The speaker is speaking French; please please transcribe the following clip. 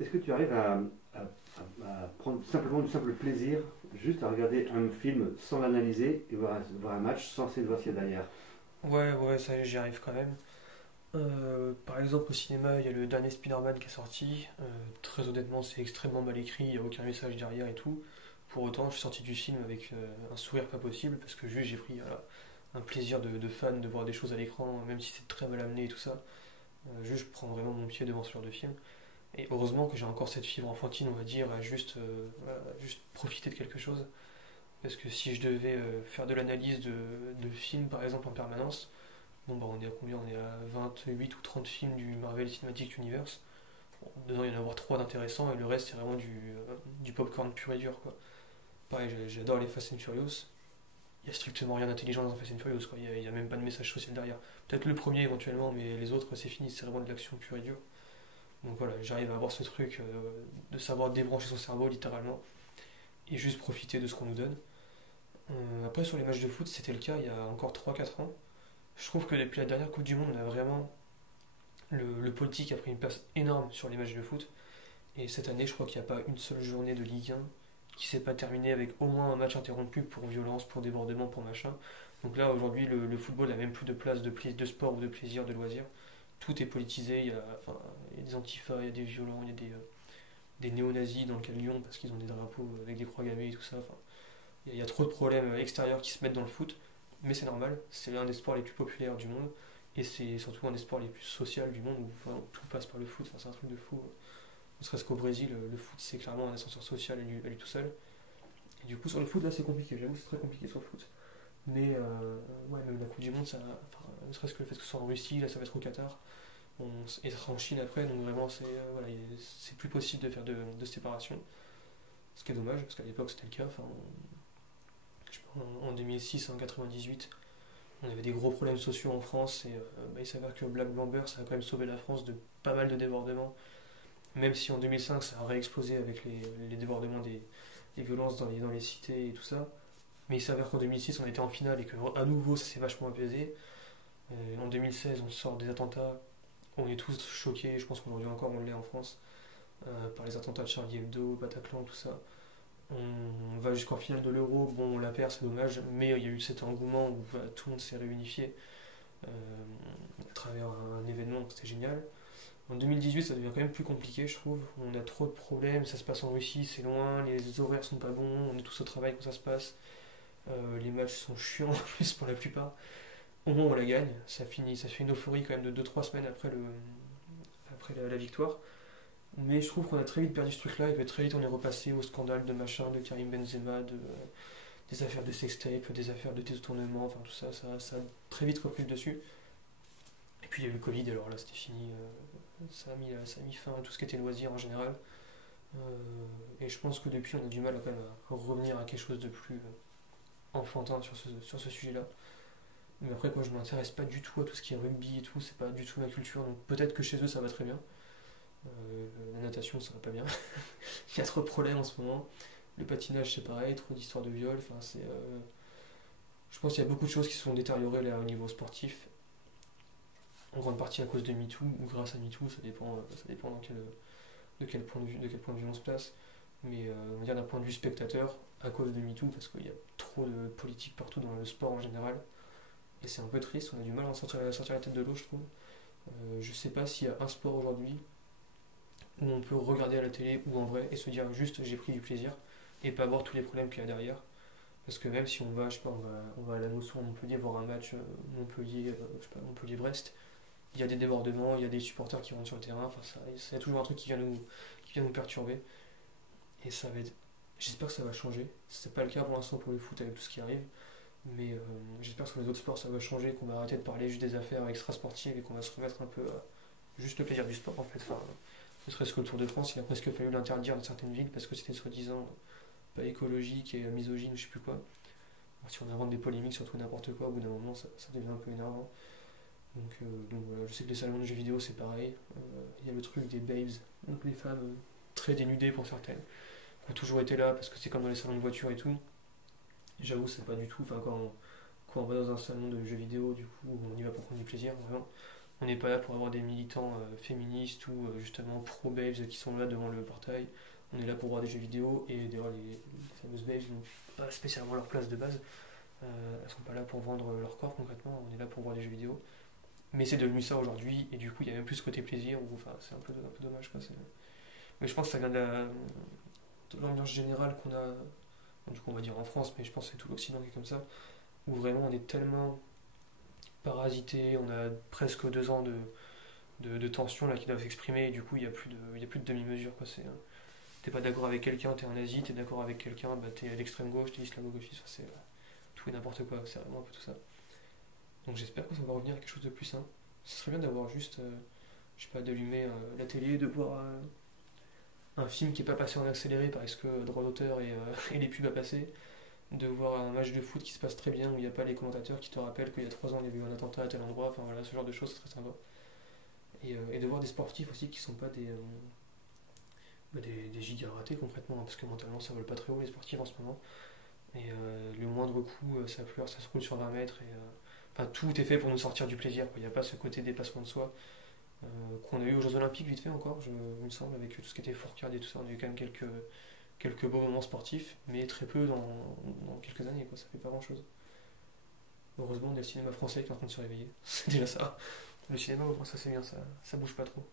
Est-ce que tu arrives à prendre simplement du simple plaisir, juste à regarder un film sans l'analyser et voir un match sans essayer de voir ce qu'il y a derrière? Ouais, ouais, ça j'y arrive quand même. Par exemple, au cinéma, il y a le dernier Spider-Man qui est sorti. Très honnêtement, c'est extrêmement mal écrit, il n'y a aucun message derrière et tout. Pour autant, je suis sorti du film avec un sourire pas possible parce que juste j'ai pris un plaisir de fan de voir des choses à l'écran, même si c'est très mal amené et tout ça. Juste, je prends vraiment mon pied devant ce genre de film. Et heureusement que j'ai encore cette fibre enfantine, on va dire, à juste, voilà, juste profiter de quelque chose. Parce que si je devais faire de l'analyse de films, par exemple, en permanence, bon, bah, on est à combien? On est à 28 ou 30 films du Marvel Cinematic Universe. Bon, dedans, il y en a avoir 3 d'intéressants et le reste, c'est vraiment du popcorn pur et dur, quoi. Pareil, j'adore les Fast and Furious. Il n'y a strictement rien d'intelligent dans un Fast and Furious, quoi. Il y a même pas de message social derrière. Peut-être le premier éventuellement, mais les autres, c'est fini, c'est vraiment de l'action pure et dure. Donc voilà, j'arrive à avoir ce truc de savoir débrancher son cerveau littéralement et juste profiter de ce qu'on nous donne. Après, sur les matchs de foot, c'était le cas il y a encore 3 4 ans. Je trouve que depuis la dernière Coupe du Monde, on a vraiment le politique a pris une place énorme sur les matchs de foot. Et cette année, je crois qu'il n'y a pas une seule journée de Ligue 1 qui s'est pas terminée avec au moins un match interrompu pour violence, pour débordement, pour machin. Donc là, aujourd'hui, le football n'a même plus de place de sport ou de plaisir, de loisir. Tout est politisé. Enfin, il y a des antifas, il y a des violents, il y a des néo-nazis dans le cas de Lyon parce qu'ils ont des drapeaux avec des croix gammées et tout ça. Enfin, il y a trop de problèmes extérieurs qui se mettent dans le foot, mais c'est normal, c'est l'un des sports les plus populaires du monde, et c'est surtout un des sports les plus sociaux du monde où enfin, tout passe par le foot, enfin, c'est un truc de fou. Ne serait-ce qu'au Brésil, le foot c'est clairement un ascenseur social à lui tout seul. Et du coup, sur le foot, là c'est compliqué, j'avoue, c'est très compliqué sur le foot. Mais ouais, même la Coupe du Monde, ça, enfin, ne serait-ce que le fait que ce soit en Russie, là ça va être au Qatar, et ça sera en Chine après, donc vraiment voilà, c'est plus possible de faire de séparation. Ce qui est dommage, parce qu'à l'époque c'était le cas. Enfin, en 2006, en 98, on avait des gros problèmes sociaux en France et bah, il s'avère que Black Blamber, ça a quand même sauvé la France de pas mal de débordements, même si en 2005 ça a réexplosé avec les débordements des violences dans les cités et tout ça. Mais il s'avère qu'en 2006 on était en finale et que à nouveau ça s'est vachement apaisé. En 2016 on sort des attentats, on est tous choqués, je pense qu'aujourd'hui encore on l'est en France, par les attentats de Charlie Hebdo, Bataclan, tout ça. On va jusqu'en finale de l'Euro, bon on la perd, c'est dommage, mais il y a eu cet engouement où tout le monde s'est réunifié euh, à travers un événement, c'était génial. En 2018, ça devient quand même plus compliqué, je trouve. On a trop de problèmes, ça se passe en Russie, c'est loin, les horaires sont pas bons, on est tous au travail quand ça se passe. Les matchs sont chiants en plus pour la plupart. Au moins on la gagne, ça fait une euphorie quand même de 2 3 semaines après la victoire. Mais je trouve qu'on a très vite perdu ce truc-là et que très vite on est repassé au scandale de machin, de Karim Benzema, des affaires de sextape, des affaires de détournement, enfin tout ça, ça a très vite repris le dessus. Et puis il y a eu le Covid, alors là c'était fini, ça a mis fin à tout ce qui était loisir en général. Et je pense que depuis on a du mal quand même à revenir à quelque chose de plus enfantin sur ce sujet-là. Mais après, moi je m'intéresse pas du tout à tout ce qui est rugby et tout, c'est pas du tout ma culture, donc peut-être que chez eux ça va très bien. La natation ça va pas bien. Il y a trop de problèmes en ce moment. Le patinage c'est pareil, trop d'histoires de viol, enfin je pense qu'il y a beaucoup de choses qui se sont détériorées là au niveau sportif, en grande partie à cause de MeToo ou grâce à MeToo, ça dépend de quel point de vue on se place. Mais on va dire d'un point de vue spectateur, à cause de MeToo, parce qu'il y a trop de politique partout dans le sport en général. Et c'est un peu triste, on a du mal à sortir la tête de l'eau, je trouve. Je sais pas s'il y a un sport aujourd'hui où on peut regarder à la télé ou en vrai et se dire juste j'ai pris du plaisir et pas voir tous les problèmes qu'il y a derrière. Parce que même si on va, je sais pas, on va à la Mosson à Montpellier voir un match je sais pas, Montpellier-Brest, il y a des débordements, il y a des supporters qui rentrent sur le terrain, enfin il y a toujours un truc qui vient nous perturber. Et ça va être. J'espère que ça va changer. C'est pas le cas pour l'instant pour le foot avec tout ce qui arrive. Mais j'espère que sur les autres sports ça va changer, qu'on va arrêter de parler juste des affaires extra-sportives et qu'on va se remettre un peu à juste le plaisir du sport en fait. Enfin, ne serait-ce que le Tour de France, il a presque fallu l'interdire dans certaines villes parce que c'était soi-disant pas écologique et misogyne ou je sais plus quoi. Alors, si on invente des polémiques sur tout n'importe quoi, au bout d'un moment ça devient un peu énervant. Donc voilà, je sais que les salons de jeux vidéo c'est pareil. Il y a le truc des babes, donc les femmes très dénudées pour certaines, qui ont toujours été là parce que c'est comme dans les salons de voiture et tout. J'avoue, c'est pas du tout. Enfin, quand on va dans un salon de jeux vidéo, du coup, on y va pour prendre du plaisir, vraiment. On n'est pas là pour avoir des militants féministes ou justement pro-babes qui sont là devant le portail. On est là pour voir des jeux vidéo et d'ailleurs les fameuses babes n'ont pas spécialement leur place de base. Elles sont pas là pour vendre leur corps concrètement, on est là pour voir des jeux vidéo. Mais c'est devenu ça aujourd'hui et du coup il y a même plus ce côté plaisir où enfin, c'est un peu dommage quoi. Mais je pense que ça vient de l'ambiance générale qu'on a, du coup on va dire en France, mais je pense que c'est tout l'Occident qui est comme ça, où vraiment on est tellement parasité, on a presque 2 ans de tension là qui doivent s'exprimer et du coup il y a plus de demi-mesure quoi. T'es pas d'accord avec quelqu'un, t'es en Asie, t'es d'accord avec quelqu'un, bah, t'es à l'extrême gauche, t'es islamo-gauchiste, enfin, c'est tout et n'importe quoi, c'est vraiment un peu tout ça. Donc j'espère que ça va revenir à quelque chose de plus sain. Ce serait bien d'avoir juste, je sais pas, d'allumer la télé, de voir un film qui est pas passé en accéléré parce que droit d'auteur et les pubs à passer, de voir un match de foot qui se passe très bien où il n'y a pas les commentateurs qui te rappellent qu'il y a 3 ans il y avait eu un attentat à tel endroit, enfin voilà, ce genre de choses, c'est très sympa. Et de voir des sportifs aussi qui sont pas des gigas ratés concrètement, hein, parce que mentalement ça vole pas très haut les sportifs en ce moment. Et le moindre coup, ça pleure, ça se roule sur 20 mètres. Enfin, tout est fait pour nous sortir du plaisir. Il n'y a pas ce côté dépassement de soi qu'on a eu aux Jeux Olympiques, vite fait encore, il me semble, avec tout ce qui était fourcade et tout ça. On a eu quand même quelques beaux moments sportifs, mais très peu dans quelques années, quoi. Ça fait pas grand chose. Heureusement, il y a le cinéma français qui est en train de se réveiller. C'est déjà ça. Le cinéma, au moins, ça c'est bien, ça bouge pas trop.